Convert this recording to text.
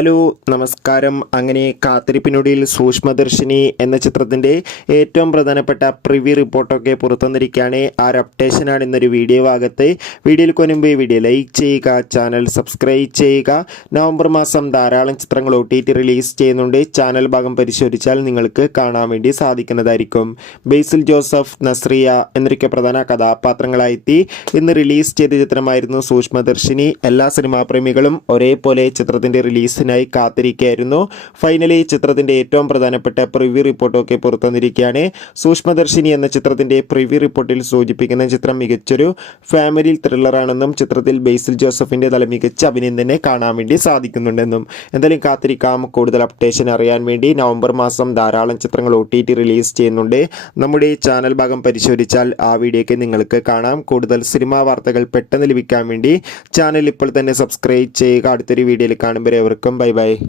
Hello നമസ്കാരം. അങ്ങനെ കാത്തിരിപ്പിനൊടുവിൽ സൂക്ഷ്മദർശിനി എന്ന ചിത്രത്തിൻ്റെ ഏറ്റവും പ്രധാനപ്പെട്ട പ്രിവ്യൂ റിപ്പോർട്ടൊക്കെ പുറത്തുവന്നിരിക്കുകയാണ്. ആ ഒരു അപ്ഡേഷനാണ് ഇന്നൊരു വീഡിയോ ഭാഗത്ത്. വീഡിയോയിൽ മുൻപ് വീഡിയോ ലൈക്ക് ചെയ്യുക, ചാനൽ സബ്സ്ക്രൈബ് ചെയ്യുക. നവംബർ മാസം ധാരാളം ചിത്രങ്ങൾ OTT റിലീസ് ചെയ്യുന്നുണ്ട്. ചാനൽ ഭാഗം പരിശോധിച്ചാൽ നിങ്ങൾക്ക് കാണാൻ വേണ്ടി സാധിക്കുന്നതായിരിക്കും. ബേസിൽ ജോസഫ്, നസ്രിയ എന്നൊക്കെ പ്രധാന കഥാപാത്രങ്ങളായെത്തി ഇന്ന് റിലീസ് ചെയ്ത ചിത്രമായിരുന്നു സൂക്ഷ്മദർശിനി. എല്ലാ സിനിമാ പ്രേമികളും ഒരേപോലെ ചിത്രത്തിൻ്റെ റിലീസിനായി കാത്തിരിക്കുകയായിരുന്നു. ഫൈനലി ചിത്രത്തിന്റെ ഏറ്റവും പ്രധാനപ്പെട്ട പ്രിവ്യൂ റിപ്പോർട്ടൊക്കെ പുറത്തുവന്നിരിക്കുകയാണ്. സൂക്ഷ്മദർശിനി എന്ന ചിത്രത്തിന്റെ പ്രിവ്യൂ റിപ്പോർട്ടിൽ സൂചിപ്പിക്കുന്ന ചിത്രം മികച്ചൊരു ഫാമിലി ത്രില്ലറാണെന്നും ചിത്രത്തിൽ ബേസിൽ ജോസഫിന്റെ തല മികച്ച അഭിനയം തന്നെ കാണാൻ വേണ്ടി സാധിക്കുന്നുണ്ടെന്നും. എന്തായാലും കാത്തിരിക്കാം. കൂടുതൽ അപ്ഡേഷൻ അറിയാൻ വേണ്ടി നവംബർ മാസം ധാരാളം ചിത്രങ്ങൾ OTT റിലീസ് ചെയ്യുന്നുണ്ട്. നമ്മുടെ ചാനൽ ഭാഗം പരിശോധിച്ചാൽ ആ വീഡിയോയ്ക്ക് നിങ്ങൾക്ക് കാണാം. കൂടുതൽ സിനിമാ വാർത്തകൾ പെട്ടെന്ന് ലഭിക്കാൻ വേണ്ടി ചാനൽ ഇപ്പോൾ തന്നെ സബ്സ്ക്രൈബ് ചെയ്യുക. അടുത്തൊരു വീഡിയോയിൽ കാണുമ്പോൾ ഏവർക്കും ബൈ ബൈ.